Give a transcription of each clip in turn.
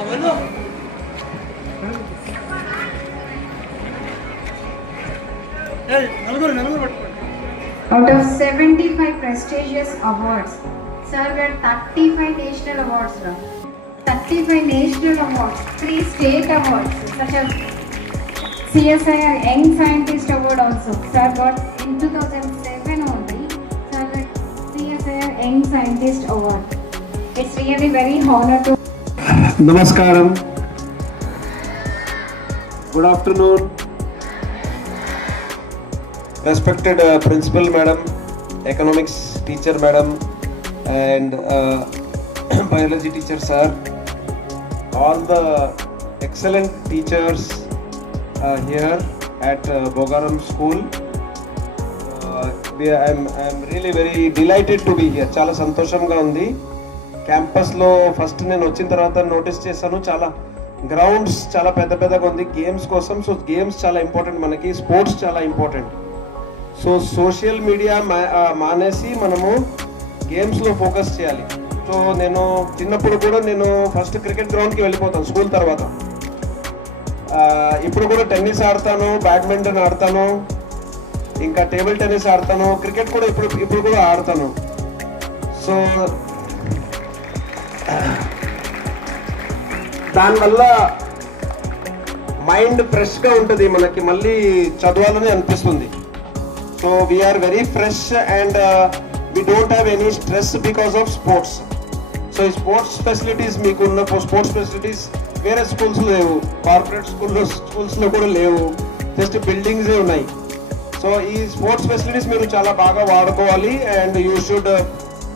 Out of 75 prestigious awards, sir, we had 35 national awards now. 35 national awards, 3 state awards, such as CSIR Young Scientist Award also. Sir got in 2007 only, sir got CSIR Young Scientist Award. It's really very honor to. Namaskaram. Good afternoon. Respected Principal Madam, Economics Teacher Madam, and Biology Teacher Sir, all the excellent teachers here at Bogaram School. I'm really very delighted to be here. చాలా సంతోషంగా ఉంది. క్యాంపస్లో ఫస్ట్ నేను వచ్చిన తర్వాత నోటీస్ చేశాను, చాలా గ్రౌండ్స్ చాలా పెద్దగా ఉంది గేమ్స్ కోసం. సో గేమ్స్ చాలా ఇంపార్టెంట్, మనకి స్పోర్ట్స్ చాలా ఇంపార్టెంట్. సో సోషల్ మీడియా మానేసి మనము గేమ్స్లో ఫోకస్ చేయాలి. సో నేను చిన్నప్పుడు కూడా నేను ఫస్ట్ క్రికెట్ గ్రౌండ్కి వెళ్ళిపోతాను స్కూల్ తర్వాత. ఇప్పుడు కూడా టెన్నిస్ ఆడతాను, బ్యాడ్మింటన్ ఆడతాను, ఇంకా టేబుల్ టెన్నిస్ ఆడతాను, క్రికెట్ కూడా ఇప్పుడు కూడా ఆడతాను. సో దానివల్ల మైండ్ ఫ్రెష్గా ఉంటుంది, మనకి మళ్ళీ చదవాలని అనిపిస్తుంది. So we are very fresh and we don't have any stress because of sports. So ఈ స్పోర్ట్స్ ఫెసిలిటీస్ మీకున్న స్పోర్ట్స్ ఫెసిలిటీస్ వేరే స్కూల్స్లో లేవు, కార్పొరేట్ స్కూల్స్లో కూడా లేవు, జస్ట్ బిల్డింగ్సే ఉన్నాయి. సో ఈ స్పోర్ట్స్ ఫెసిలిటీస్ మీరు చాలా బాగా వాడుకోవాలి and you should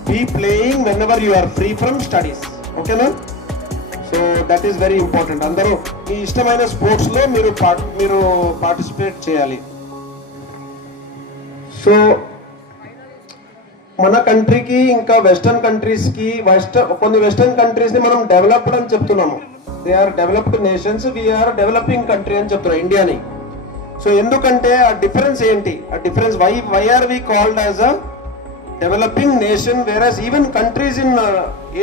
be playing whenever you are free from studies. ఓకేనా? So that is very important. అందరూ మీ ఇష్టమైన స్పోర్ట్స్లో మీరు పార్టిసిపేట్ చేయాలి. సో మన కంట్రీకి ఇంకా వెస్టర్న్ కంట్రీస్కి కొన్ని వెస్టర్న్ కంట్రీస్ని మనం డెవలప్డ్ అని చెప్తున్నాము. They are developed nations, we are developing country అని చెప్తున్నాం ఇండియాని. సో ఎందుకంటే ఆ డిఫరెన్స్ ఏంటి? ఆ difference why are we called as a developing nation, whereas even countries in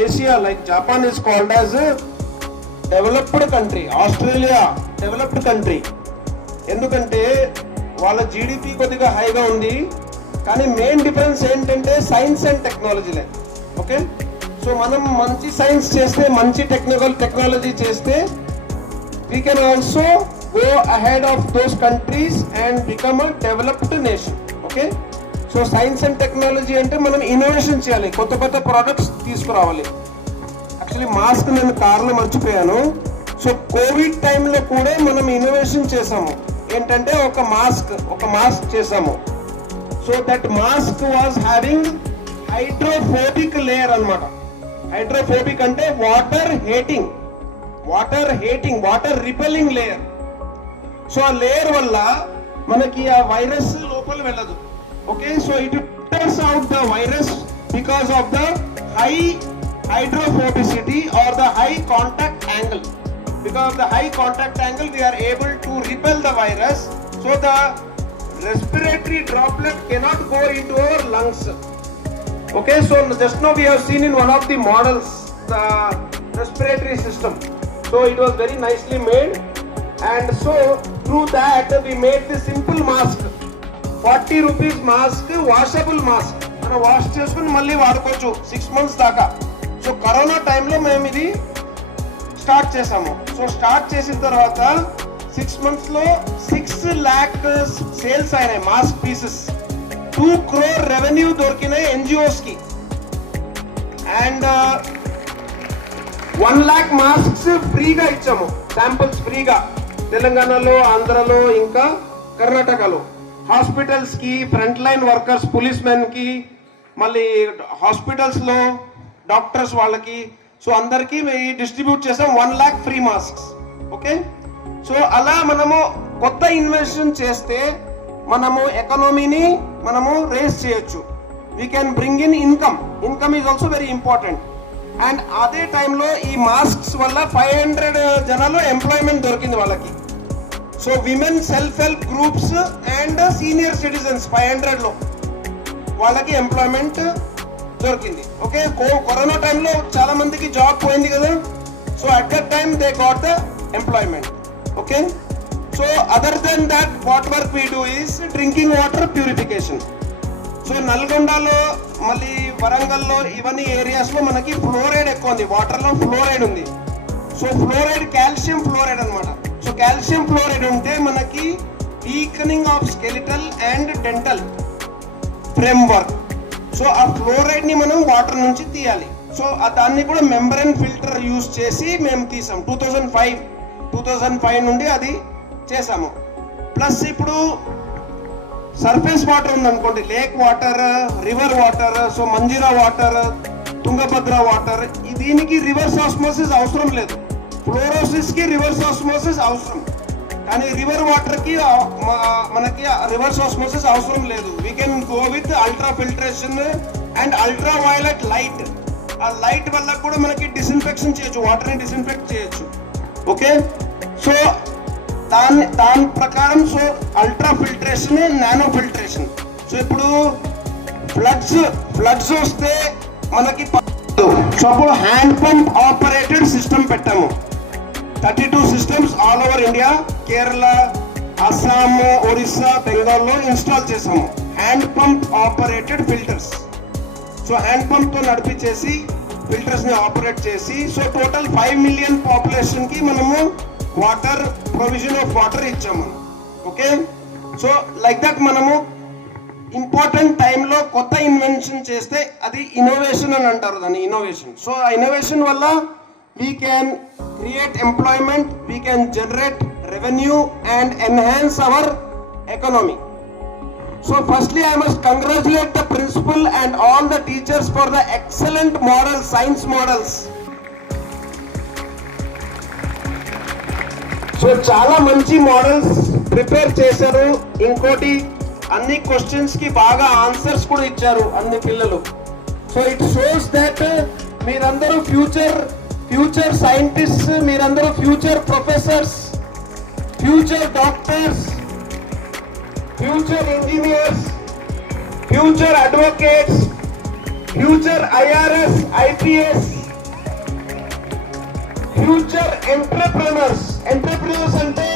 Asia like Japan is called as developed country, Australia developed country. ఎందుకంటే వాళ్ళ GDP కొద్దిగా హైగా ఉంది, కానీ మెయిన్ డిఫరెన్స్ ఏంటంటే సైన్స్ అండ్ టెక్నాలజీలే. ఓకే, సో మనం మంచి సైన్స్ చేస్తే, మంచి టెక్నాలజీ చేస్తే we can also go ahead of those countries and become a developed nation. Okay, so science and technology అంటే మనం ఇన్నోవేషన్ చేయాలి, కొత్త ప్రోడక్ట్స్ తీసుకురావాలి. యాక్చువల్లీ మాస్క్ నేను కార్లో మర్చిపోయాను. సో కోవిడ్ టైంలో కూడా మనం ఇన్నోవేషన్ చేసాము. ఏంటంటే ఒక మాస్క్ చేసాము. So that mask was having hydrophobic layer అన్నమాట. హైడ్రోఫోబిక్ అంటే వాటర్ రిపెల్లింగ్ లేయర్. సో ఆ లేయర్ వల్ల మనకి ఆ వైరస్ లోపల వెళ్ళదు. Okay, so it filters out the virus because of the high hydrophobicity or the high contact angle. Because of the high contact angle, we are able to repel the virus, so the respiratory droplet cannot go into our lungs. Okay, so just now we have seen in one of the models the respiratory system. So it was very nicely made, and so through that we made this simple mask. 40 rupees mask, washable mask. మనం వాష్ చేసుకుని మళ్ళీ వాడుకోవచ్చు 6 months దాకా. So corona టైంలో మేము ఇది స్టార్ట్ చేసాము. So start చేసిన తర్వాత 6 months లో 6 lakh సేల్స్ అయినాయి మాస్క్ పీసెస్. 2 crore రెవెన్యూ దొరికినాయి NGOs కి. అండ్ 1 lakh మాస్క్స్ ఫ్రీగా ఇచ్చాము, శాంపుల్స్ ఫ్రీగా, తెలంగాణలో, ఆంధ్రలో, ఇంకా కర్ణాటకలో. హాస్పిటల్స్ కి, front line workers, police men కి, మళ్ళీ హాస్పిటల్స్ లో డాక్టర్స్ వాళ్ళకి, సో అందరికి డిస్ట్రిబ్యూట్ చేసాం 1 lakh free masks. Okay, so అలా మనము కొత్త ఇన్వెన్షన్ చేస్తే మనము ఎకానమీని మనము రేస్ చేయొచ్చు. We can bring in income is also very important. And అదే టైంలో ఈ మాస్క్స్ వల్ల 500 జనాలు ఎంప్లాయ్మెంట్ దొరికింది వాళ్ళకి. So women self help groups and senior citizens 500లో వాళ్ళకి ఎంప్లాయ్మెంట్ దొరికింది. ఓకే, కరోనా టైంలో చాలా మందికి జాబ్ పోయింది కదా. So at that time they got the employment. Okay, so other than that, what work we do is drinking water purification. So నల్గొండలో మళ్ళీ వరంగల్లో ఇవన్నీ ఏరియాస్లో మనకి ఫ్లోరైడ్ ఎక్కువ ఉంది, వాటర్లో ఫ్లోరైడ్ ఉంది. సో ఫ్లోరైడ్ కాల్షియం ఫ్లోరైడ్ అనమాట. సో కాల్షియం ఫ్లోరైడ్ ఉంటే మనకి weakening of skeletal and dental framework. So ఆ ఫ్లోరైడ్ని మనం వాటర్ నుంచి తీయాలి. సో దాన్ని కూడా మెంబ్రెన్ ఫిల్టర్ యూజ్ చేసి మేము తీసాం. 2005 నుండి అది చేసాము. ప్లస్ ఇప్పుడు సర్ఫేస్ వాటర్ ఉందనుకోండి, lake water, river water, so Manjira water, Tungabhadra water, దీనికి రివర్స్ ఆస్మోసిస్ అవసరం లేదు. ఫ్లోరోసిస్కి రివర్స్ ఆస్మోసిస్ అవసరం, కానీ రివర్ వాటర్కి మనకి రివర్స్ ఆస్మోసిస్ అవసరం లేదు. We can go with ultra filtration and ultra violet light. ఆ లైట్ వల్ల కూడా మనకి డిస్ఇన్ఫెక్షన్ చేయొచ్చు, వాటర్ని డిస్ఇన్ఫెక్ట్ చేయొచ్చు. ఓకే, సో దాని ప్రకారం so ultra filtration, nano filtration. So ఇప్పుడు ఫ్లడ్స్ వస్తే మనకి సో అప్పుడు హ్యాండ్ పంప్ ఆపరేటెడ్ సిస్టమ్ పెట్టాము. 32 systems all over India, Kerala, అస్సాం, ఒరిస్సా, బెంగాల్లో ఇన్స్టాల్ చేసాము. Hand pump operated filters. So hand pump తో నడిపించేసి ఫిల్టర్స్ ని ఆపరేట్ చేసి, సో టోటల్ 5 మిలియన్ పాపులేషన్ కి మనము వాటర్ ప్రొవిజన్ ఆఫ్ వాటర్ ఇచ్చాము. ఓకే, సో లైక్ దట్ మనము ఇంపార్టెంట్ టైంలో కొత్త ఇన్వెన్షన్ చేస్తే అది ఇన్నోవేషన్ అని అంటారు దాన్ని, ఇన్నోవేషన్. సో ఆ ఇన్నోవేషన్ వల్ల we can create employment, we can generate revenue and enhance hour economy. So firstly, I must congratulate the principal and all the teachers for the excellent models, science models. So చాలా మంచి models prepare చేశారు. ఇంకోటి అన్ని క్వశ్చన్స్ కి బాగా ఆన్సర్స్ కూడా ఇచ్చారు అన్ని పిల్లలు. సో ఇట్ షోస్ దట్ మీరందరూ ఫ్యూచర్ సైంటిస్ట్స్, మీరందరూ future professors, future doctors, future engineers, future advocates, future IRS, IPS, future entrepreneurs. Entrepreneurs అంటే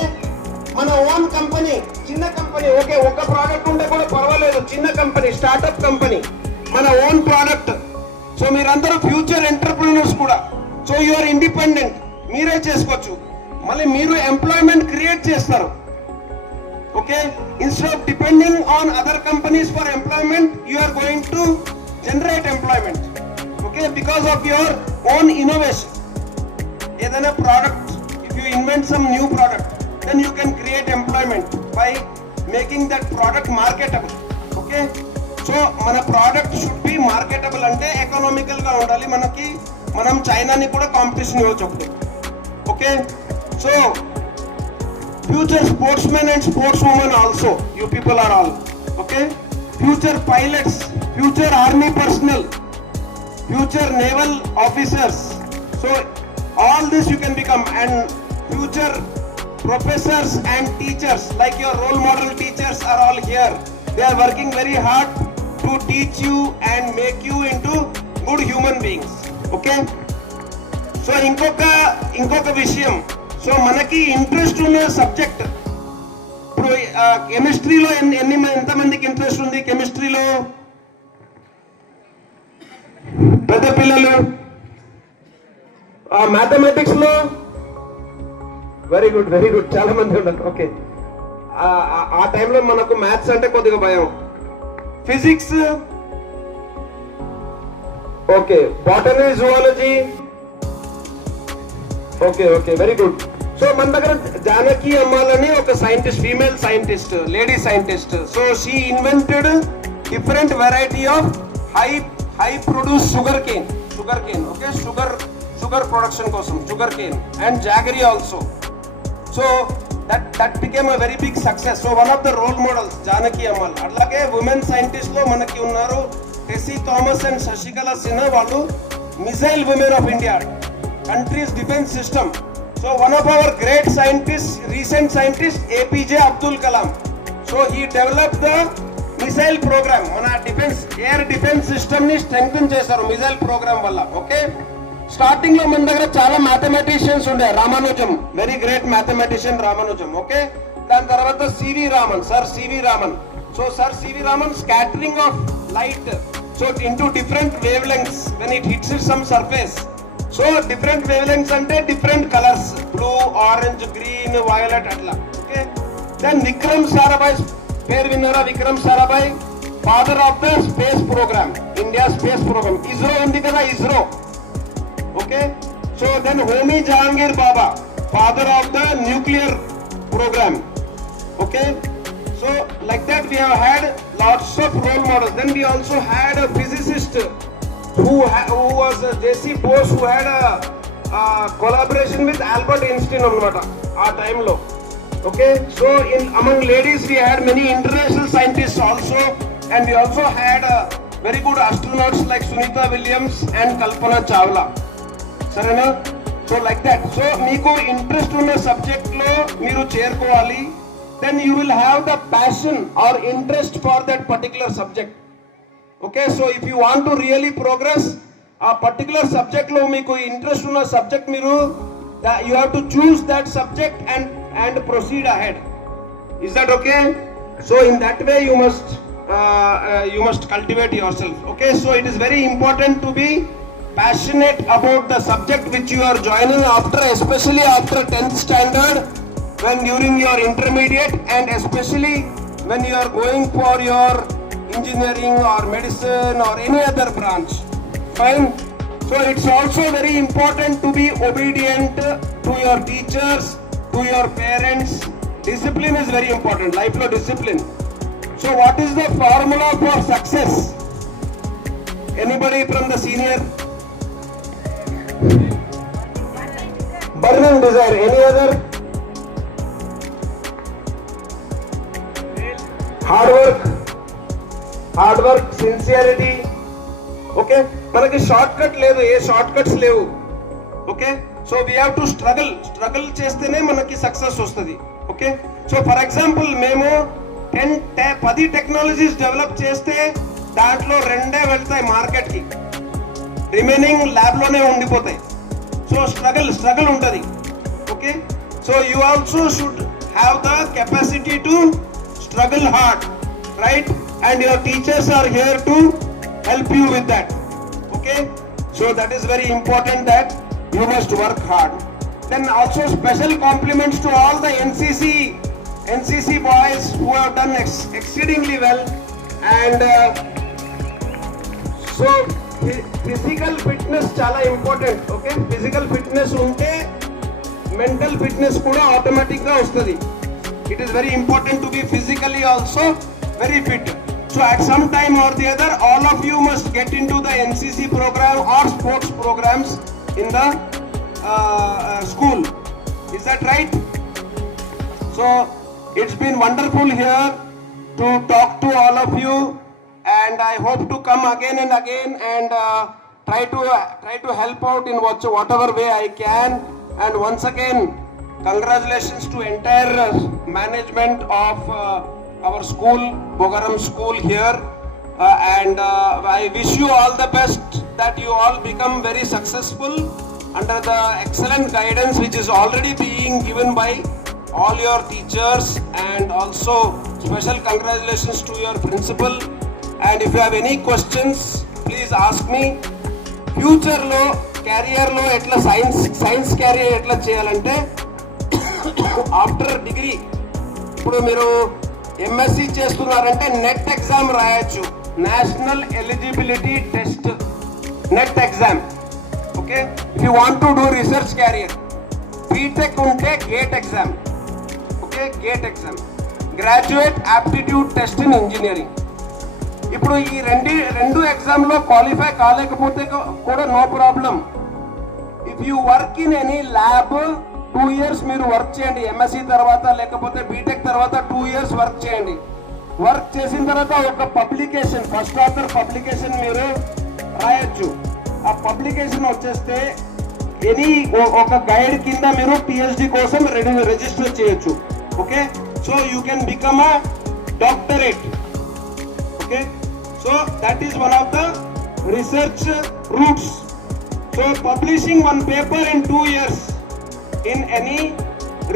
మన ఓన్ కంపెనీ, చిన్న కంపెనీ, ఓకే, ఒక ప్రోడక్ట్ ఉంటే కూడా పర్వాలేదు, చిన్న కంపెనీ, స్టార్ట్అప్ కంపెనీ, మన ఓన్ ప్రోడక్ట్. సో మీరందరూ ఫ్యూచర్ ఎంటర్ప్రెనర్స్ కూడా. సో యు ఆర్ ఇండిపెండెంట్, మీరే చేసుకోవచ్చు. మళ్ళీ మీరు ఎంప్లాయ్మెంట్ క్రియేట్ చేస్తారు. Okay, instead of depending on other companies for employment, you are going to generate employment. Okay, because of your own innovation. Either a product, if you invent some new product, then you can create employment by making that product marketable. Okay, so మన product should be marketable అంటే economical గా ఉండాలి. మనం చైనాని కూడా కాంపిటీషన్ ఇవ్వచ్చు అప్పుడు. Okay, so future sportsmen and sportswomen also, you people are all. Okay, future pilots, future army personnel, future naval officers. So all this you can become, and future professors and teachers, like your role model teachers are all here. They are working very hard to teach you and make you into good human beings. Okay, so ఇంకొక విషయం, సో మనకి ఇంట్రెస్ట్ ఉన్న సబ్జెక్ట్. ఇప్పుడు కెమిస్ట్రీలో ఎంతమందికి ఇంట్రెస్ట్ ఉంది? కెమిస్ట్రీలో పెద్ద పిల్లలు. మ్యాథమెటిక్స్ లో వెరీ గుడ్, చాలా మంది ఉన్నారు. ఓకే, ఆ టైంలో మనకు మ్యాథ్స్ అంటే కొద్దిగా భయం. Physics okay, botany, zoology okay, very good. So మన దగ్గర జానకి అమ్మాలని ఒక scientist, female scientist, lady scientist. So she invented different variety of high produce sugar cane. Okay, sugar production కోసం sugar cane and jaggery also. So that became a very big success. So one of the role models Janaki Ammal. అలాగే women scientist లో మనకి ఉన్నారు Tessy Thomas and Sasikala Sinha. వాళ్ళు missile women of India, country's defense system. So one of our great scientists, recent scientist, APJ Abdul Kalam. So he developed the missile program. Mana defense, air defense system ni strengthen chesaru missile program valla. Okay, starting లో మన దగ్గర చాలా mathematicians ఉండే, Ramanujam, very great mathematician Ramanujam. Okay, దాని తర్వాత C V Raman, sir C V Raman. So sir C V Raman scattering of light so into different wave lengths when it hits some surface. So different wave lengths అంటే different colours, blue, orange, green, violet అట్లా. Okay, then Vikram Sarabhai, పేరు విన్నారా? Vikram Sarabhai father of the space program, India space program. ISRO ఉంది కదా, ISRO. Okay, so then Homi Jehangir Bhabha father of the nuclear program. Okay, so like that we have had lots of role models. Then we also had a physicist who was J.C. Bose, who had a collaboration with Albert Einstein annamata aa time lo. Okay, so in among ladies we had many international scientists also, and we also had very good astronauts like Sunita Williams and Kalpana Chawla. Sarana, so like that. So మీకు interest ఉన్న subject లో మీరు చేరుకోవాలి. Then you will have the passion or interest for that particular subject. Okay, so if you want to really progress, ఆ particular subject లో మీకు interest ఉన్న subject మీరు you have to choose that subject and proceed ahead. Is that okay? So in that way you must cultivate yourself. Okay, so it is very important to be passionate about the subject which you are joining after, especially after 10th standard, when during your intermediate, and especially when you are going for your engineering or medicine or any other branch. Fine. So it's also very important to be obedient to your teachers, to your parents. Discipline is very important, lifelong discipline. So what is the formula for success? Anybody from the senior? Burning desire. Any other? Hard work, sincerity. Okay, మనకి short cut లేదు, ఏ short cuts లేవు. Okay, so we have to struggle చేస్తేనే మనకి సక్సెస్ వస్తుంది. Okay, so for example మేము 10 technologies develop చేస్తే దాంట్లో 2 వెళ్తాయి మార్కెట్కి, రిమైనింగ్ ల్యాబ్లోనే ఉండిపోతాయి. సో స్ట్రగుల్ ఉంటుంది. Okay, so you also should have the capacity to struggle hard, right? And your teachers are here to help you with that. Okay, so that is very important that you must work hard. Then also special compliments to all the NCC boys who have done exceedingly well. And so physical fitness chala important. Okay, physical fitness unte mental fitness kuda automatic ga vastadi. It is very important to be physically also very fit. So at some time or the other, all of you must get into the NCC program or sports programs in the school. Is that right? So it's been wonderful here to talk to all of you, and I hope to come again and again and try to help out in whatever way I can. And once again, congratulations to entire management of our school, Bogaram School here, and I wish you all the best, that you all become very successful under the excellent guidance which is already being given by all your teachers. And also special congratulations to your principal. And if you have any questions, please ask me. Future lo career lo etla science career etla cheyalante after degree, ఇప్పుడు మీరు MSc చేస్తున్నారంటే NET exam రాయొచ్చు, national eligibility test, NET exam. Okay, if you want to do research career. BTech ఉంటే GATE exam. Okay, GATE exam, graduate aptitude test in engineering. ఇప్పుడు ఈ రెండు ఎగ్జామ్లో qualify కాలేకపోతే కూడా no problem. If you work in any lab 2 years మీరు work చేయండి, MSc తర్వాత లేకపోతే బీటెక్ తర్వాత 2 years వర్క్ చేయండి. వర్క్ చేసిన తర్వాత ఒక పబ్లికేషన్, ఫస్ట్ ఆథర్ పబ్లికేషన్ మీరు రాయొచ్చు. ఆ పబ్లికేషన్ వచ్చేస్తే ఒక గైడ్ కింద మీరు పిహెచ్డి కోసం రిజిస్టర్ చేయొచ్చు. Okay, so you can become a doctorate. Okay, so that is one of the research roots. So publishing one paper in 2 years in any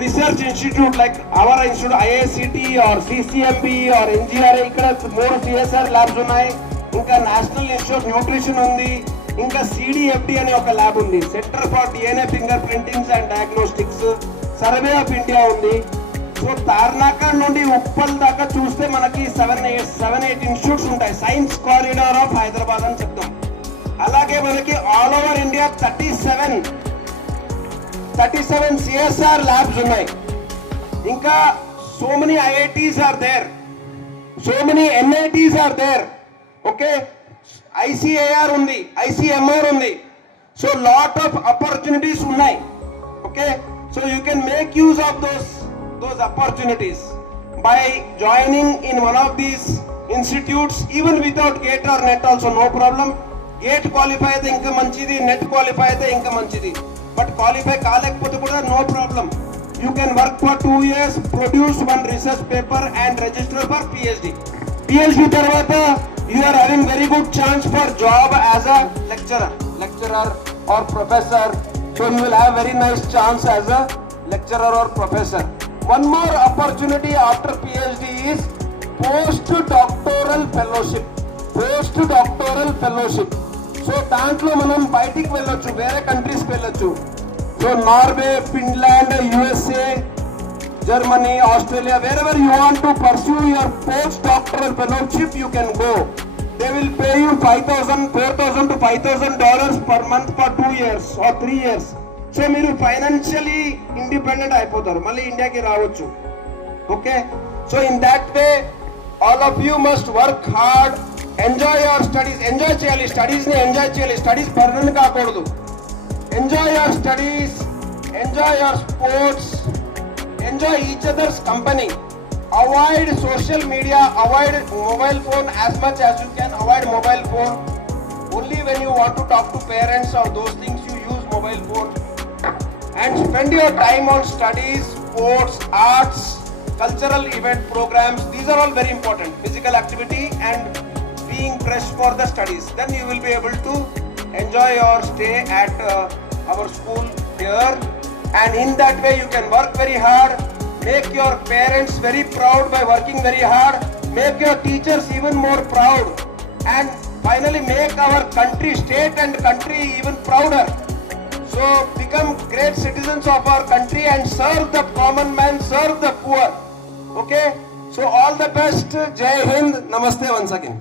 research institute like our institute, IICT or CCMB or NGRA, ఇక్కడ 3 CSR labs ఉన్నాయి, ఇంకా national institute nutrition ఉంది, ఇంకా CDFD అనే ఒక ల్యాబ్ ఉంది, centre for DNA finger printings and diagnostics, survey of India ఉంది. సో తార్నాక నుండి ఉప్పల్ దాకా చూస్తే మనకి 7-8 ఇన్స్టిట్యూట్స్ ఉంటాయి. సైన్స్ కారిడార్ ఆఫ్ హైదరాబాద్ అని చెప్తాం. అలాగే మనకి all over India 37 CSR labs ఉన్నాయి. ఇంకా so many IITs are there, so many NITs are there. Okay, ICAR ఉంది, ICMR ఉంది. సో లాట్ ఆఫ్ ఆపర్చునిటీస్ ఉన్నాయి. Okay, so you can make use of those opportunities by joining in one of these institutes, even without GATE or NET also no problem. GATE qualify అయితే ఇంకా మంచిది, NET qualify అయితే ఇంకా మంచిది. But qualify కాలేకపోతే కూడా no problem. You can work for 2 years, produce 1 research paper and register for PhD. PhD తర్వాత you are having very good chance for job as a lecturer or professor. So you will have very nice chance as a lecturer or professor. One more opportunity after PhD is postdoctoral fellowship. So దాంట్లో మనం బయటికి వెళ్ళొచ్చు, వేరే కంట్రీస్కి వెళ్ళొచ్చు. So Norway, Finland, USA, Germany, Australia, wherever you want to pursue your postdoctoral fellowship, you can go. They will pay you $4,000 to $5,000 per month for 2 years or 3 years. So మీరు financially independent అయిపోతారు, మళ్ళీ ఇండియాకి రావచ్చు. Okay, so in that way all of you must work hard, enjoy your studies. Enjoy చేయాలి, స్టడీస్ని ఎంజాయ్ చేయాలి. Studies burden కాకూడదు. Enjoy your studies, enjoy your sports, enjoy each others company. Avoid social media, avoid mobile phone as much as you can. Avoid mobile phone. Only when you want to talk to parents or those things you use mobile phone. And spend your time on studies, sports, arts, cultural event programs. These are all very important. Physical activity and being fresh for the studies. Then you will be able to enjoy your stay at our school here. And in that way you can work very hard. Make your parents very proud by working very hard. Make your teachers even more proud. And finally make our country, state and country even prouder. So become great citizens of our country and serve the common man, serve the poor. Okay, so all the best. Jai Hind. Namaste once again.